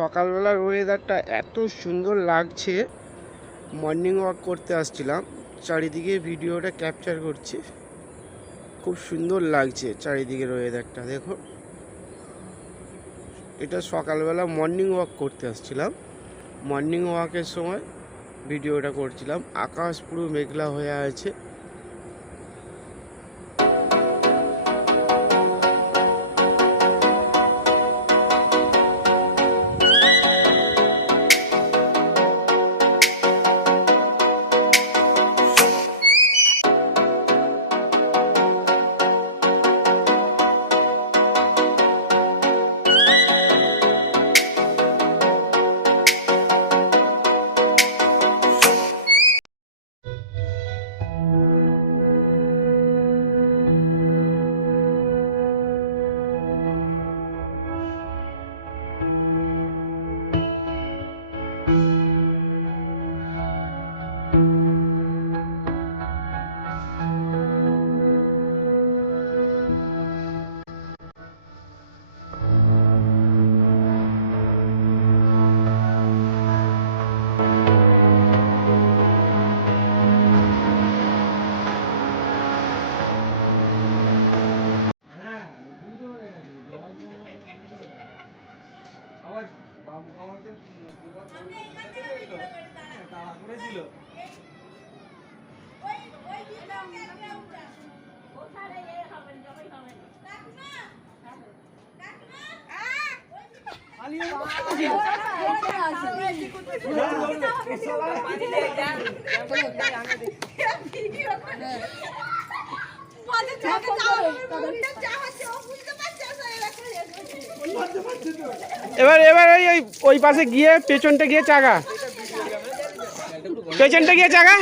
সকালবেলার ওয়েদারটা এত সুন্দর লাগছে। মর্নিং ওয়াক করতে আসছিলাম, চারিদিকে ভিডিওটা ক্যাপচার করছি। খুব সুন্দর লাগছে চারিদিকের ওয়েদারটা, দেখো। এটা সকালবেলা মর্নিং ওয়াক করতে আসছিলাম, মর্নিং ওয়াকের সময় ভিডিওটা করছিলাম। আকাশ পুরো মেঘলা হয়ে আছে। এবার এবার ওই পাশে গিয়ে পেছনটা গিয়ে চাকা, পেছনটা গিয়ে চাকা,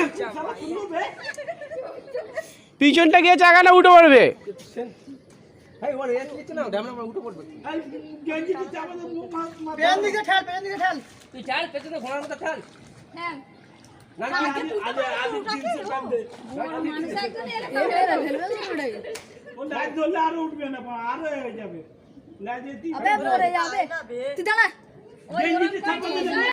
পিছনটা গিয়ে চাকা না উঠে পড়বে। আরো উঠবে না, আরো হয়ে যাবে।